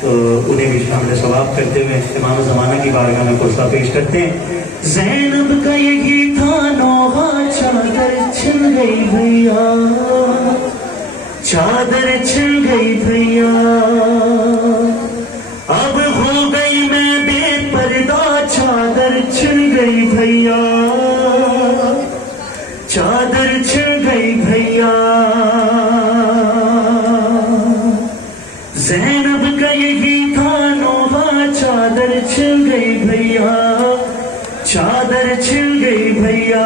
तो उन्हें भी शामिल सवाब करते हुए इमाम ज़माना की बारगाह में कुर्सा पेश करते हैं। ज़ैनब का यही था नौहा, चादर छिन गई भैया, चादर छिन गई भैया, अब हो गई मैं बेपर्दा, चादर छिन गई भैया, चादर छिन गई भैया। ज़ैनब का यही था नौहा, चादर छिन गई भैया, चादर छिन गई भैया,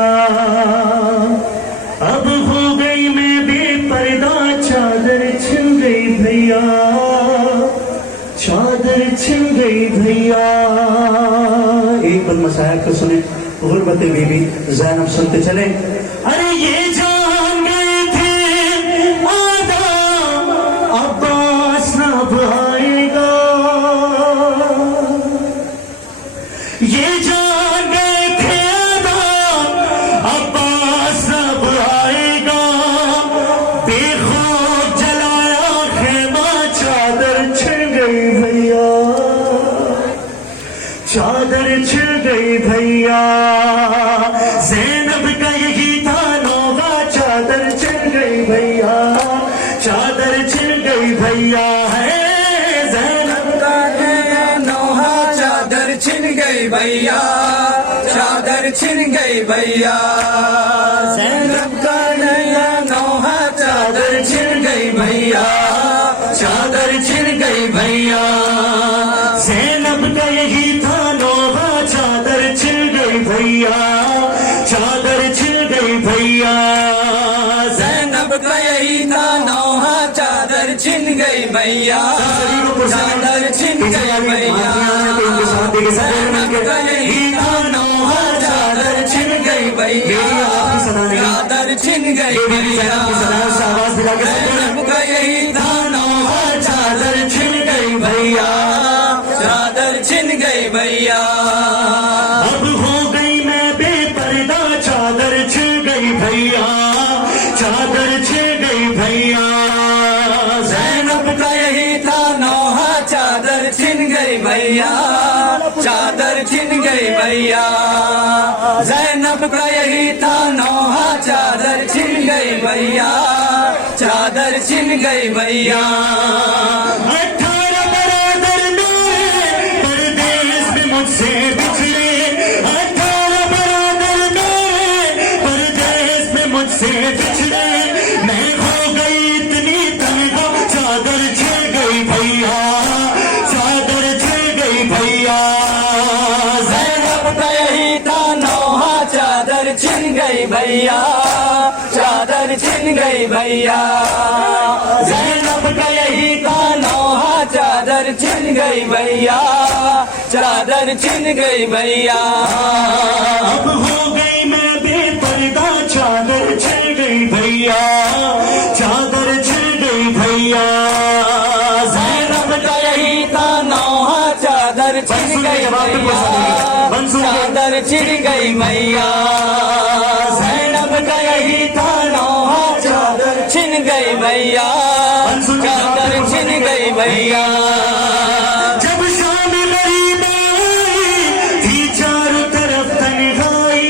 अब हो गई मैं बेपर्दा, चादर छिन गई भैया, चादर छिन गई भैया। एक बार मसाया को सुने, गुरबत बीबी ज़ैनब सुनते चले। अरे ये जान गए थे आदा अब्बास अब आएगा, ये जान गए थे आदा अब्बास अब आएगा, बेखौफ जलाया खेमा, चादर छिन गई भैया, चादर छिन गई भैया। ज़ैनब का यही था नौहा, चादर छिन गई भैया, चादर छिन गई भैया। है ज़ैनब का नया नौहा, चादर छिन गई भैया, चादर छिन गई भैया। ज़ैनब का नया नौहा, चादर छिन गई भैया, चादर छिन गई भैया। ज़ैनब का यही था नौहा, चादर छिन गई भैया, चादर छिन गई भैया। ज़ैनब का यही था नौहा, चादर छिन गई भैया, चादर छिन गई भैया। ज़ैनब का यही था नौहा, चादर छिन गई भैया, चादर छिन गई भैया। ज़ैनब का यही था नौहा, चादर छिन गई भैया, चादर छिन गई भैया। अब हो गई मैं बेपर्दा, चादर छिन गई भैया, चादर छिन गई भैया। ज़ैनब का यही था नौहा, चादर छिन गई भैया, चादर छिन गई भैया। ज़ैनब का यही था नौहा, चादर छिन गई भैया, चादर छिन गई भैया। 18 बरादर मेरे परदेस में मुझसे बिछड़े, 18 बरादर मेरे परदेस में मुझसे बिछड़े, मैं हो गई इतनी तन्हा, चादर छिन गई भैया, चादर छिन गई भैया। ज़ैनब का यही था नौहा, चादर छिन गई भैया, चादर छिन गई भैया। ज़ैनब का यही था नौहा, चादर छिन गई भैया, चादर छिन गई भैया। अब हो गई मैं बेपर्दा, चादर छिन गई भैया, चादर छिन गई भैया। ज़ैनब का यही था नौहा, चादर छिन गई भैया, चादर छिन गई भैया। ज़ैनब का यही था नौहा, चादर छिन गई भैया, चादर छिन गई भैया। जब शाम गरीब आई थी चारों तरफ तन्हाई,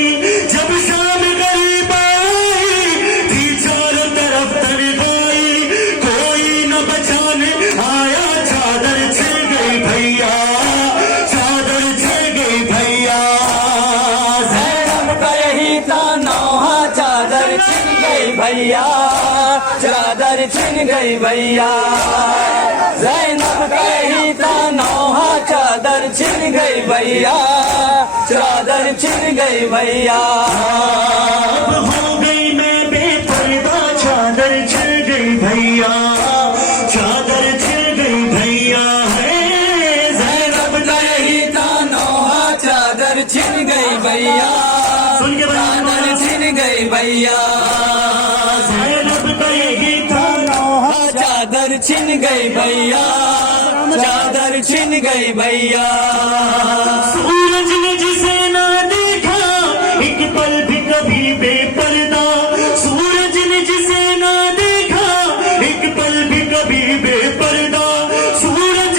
जब शाम गरीब आई थी चारों तरफ तन्हाई, कोई न बचाने आया, चादर छिन गई भैया, चादर छिन गई भैया। ज़ैनब का यही था नौहा, चादर छिन गई भैया, चादर छिन गई भैया। ज़ैनब का यही था नौहा, चादर छिन गई भैया, चादर छिन गई भैया। अब हो गई मैं बेपर्दा, चादर छिन गई भैया, चादर छिन गई भैया। है ज़ैनब का यही था नौहा, चादर छिन गई भैया, सुन के चादर छिन गई भैया। ज़ैनब का यही था नौहा, चादर छिन गई भैया, चादर छिन गई भैया। सूरज ने जिसे ना देखा, एक पल भी कभी बेपर्दा, सूरज ने जिसे ना देखा, एक पल भी कभी बेपर्दा, सूरज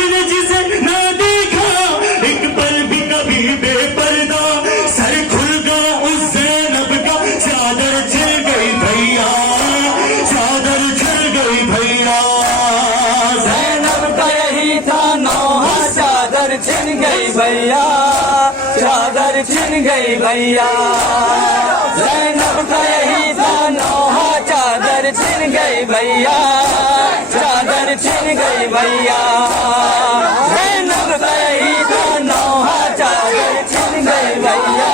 भैया, चादर छिन गई भैया। ज़ैनब का यही था नौहा, चादर छिन गई भैया, चादर छिन गई भैया। ज़ैनब का यही था नौहा, चादर छिन गई भैया,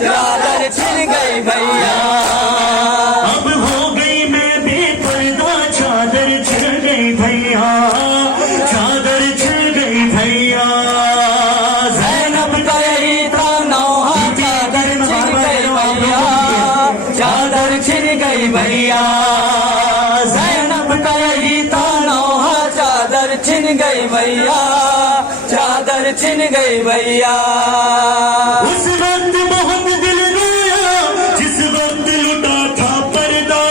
चादर छिन गई भैया। अब हो गई मैं बेपर्दा, चादर छिन गई भैया, चादर छिन गई भैया। ज़ैनब का यही था नौहा, चादर छिन गई भैया, चादर छिन गई भैया। ज़ैनब का यही था नौहा, चादर छिन गई भैया, चादर छिन गई भैया। उस वक्त बहुत दिल रोया, जिस वक्त लुटा था पर्दा।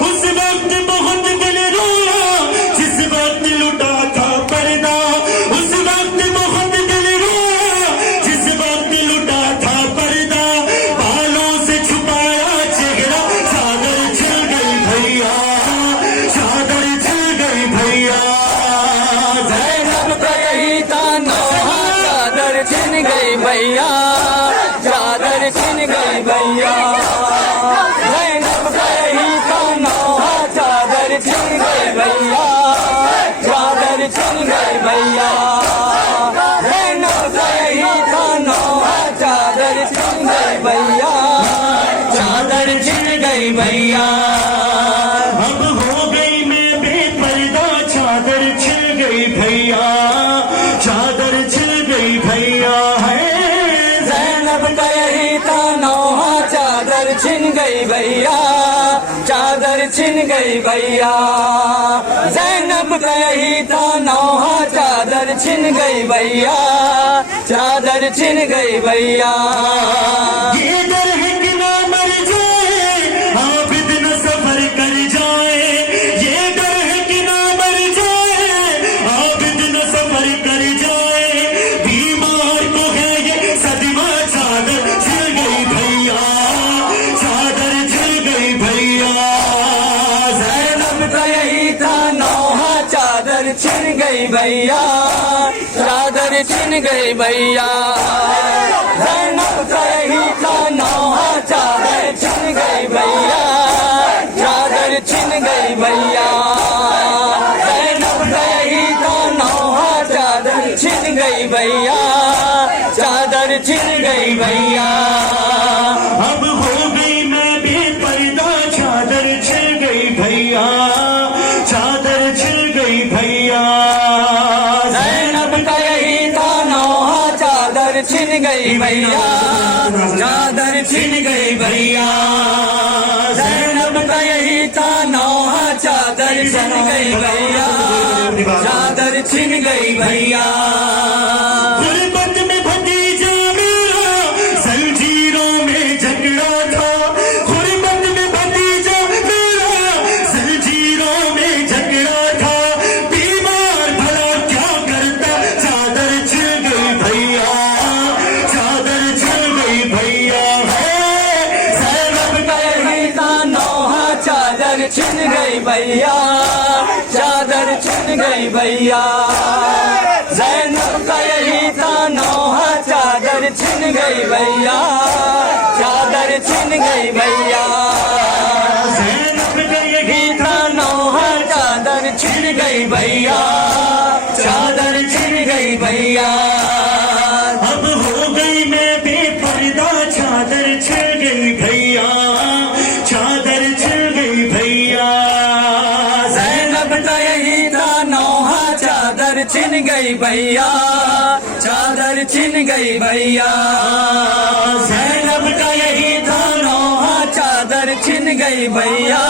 उस वक्त बहुत दिल रोया, जिस वक्त लुटा था पर्दा। उस वक्त बहुत दिल रोया, जिस वक्त लुटा था पर्दा। बालों से छुपाया चेहरा, चादर छिन गई भैया, चादर छिन गई भैया। ज़ैनब का यही था नौहा, चादर छिन गई भैया, चादर छिन गई भैया। ज़ैनब का यही था नौहा, चादर छिन गई भैया, चादर छिन गई भैया। ज़ैनब का यही था नौहा, चादर छिन गई भैया, चादर छिन गई भैया। अब हो गई मैं बेपर्दा, चादर छिन गई भैया, चादर छिन गई भैया। है ज़ैनब का यही था नौहा, चादर छिन गई भैया, चादर छिन गई भैया। ज़ैनब का यही था नौहा, चादर छिन गई भैया, चादर छिन गई भैया। ये डर है कि ना मर जाए, आबिद न सफर कर जाए। ये डर है कि ना मर जाए, आबिद न सफर कर जाए। बीमार को है ये सदमा, चादर छिन गई भैया, चादर छिन गई भैया। ज़ैनब का यही था नौहा, चादर छिन गई भैया, चादर छिन गई भैया। ज़ैनब का यही था नौहा, चादर छिन गई भैया, चादर छिन गई भैया। ज़ैनब का यही था नौहा, चादर छिन गई भैया, चादर छिन गई भैया। अब हो गई मैं बेपर्दा, चादर छिन गई भैया, चादर छिन गई भैया। ज़ैनब का यही था नौहा, चादर छिन गई भैया, चादर छिन गई भैया। ज़ैनब का यही था नौहा, चादर छिन गई भैया, चादर छिन गई भैया। गुर्बत में भतीजा मेरा, जंजीरों में झगड़ा था। गुर्बत में भतीजा मेरा, जंजीरों में झगड़ा था। बीमार भला क्या करता, चादर छिन गई भैया, चादर छिन गई भैया। ज़ैनब का यही था नौहा, चादर छिन गई भैया, चादर छिन गई भैया। ज़ैनब का यही था नौहा, चादर छिन गई भैया, चादर छिन गई भैया। ज़ैनब का यही था नौहा, चादर छिन गई भैया, चादर छिन गई भैया। अब हो गई मैं बेपर्दा, चादर छिन गई भैया, चादर छिन गई भैया। ज़ैनब का यही था नौहा, चादर छिन गई भैया, चादर छिन गई भैया। ज़ैनब का यही था नौहा, चादर छिन गई भैया,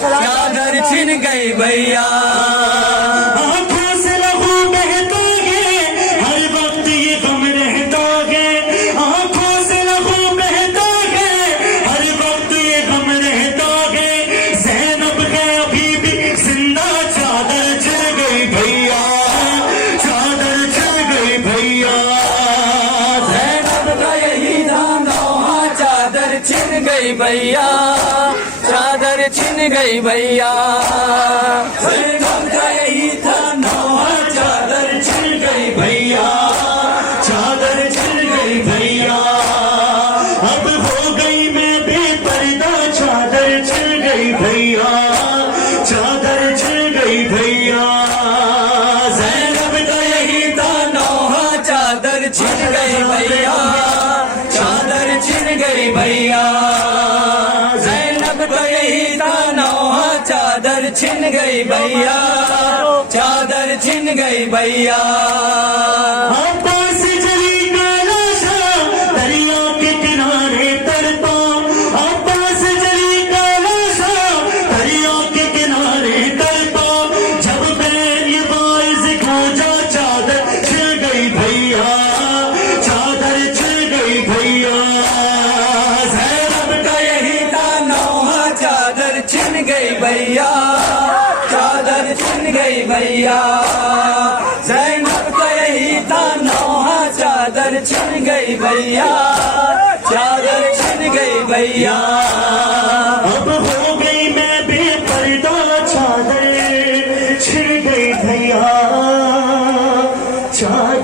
चादर छिन गई भैया। आँखों से लहू बहता है, हर वक्त ये गम रहता है। आँखों से लहू बहता है, हर वक्त ये गम रहता है। ज़ैनब है अभी भी जिंदा, चादर छिन गई भैया, चादर छिन गई भैया। ज़ैनब का यही था नौहा, चादर छिन गई भैया, चादर छिन गई भैया। ज़ैनब का यही था नौहा, चादर छिन गई भैया, छिन गई भैया, चादर छिन गई भैया। ज़ैनब का यही था नौहा, चादर छिन गई भैया, चादर छिन गई भैया। अब्बास जली का लाशा दरिया के किनारे तड़पा, अब्बास जली का लाशा दरिया के किनारे तड़पा। जब बैन ये बाइज़ खोजा, चादर छिन गई भैया, चादर छिन गई भैया। ज़ैनब का यही था नौहा, चादर छिन गई भैया, चादर छिन गई भैया। ज़ैनब का यही था नौहा, चादर छिन गई भैया, चादर छिन गई भैया। अब हो गई मैं बेपर्दा, चादर छिन गई भैया, चादर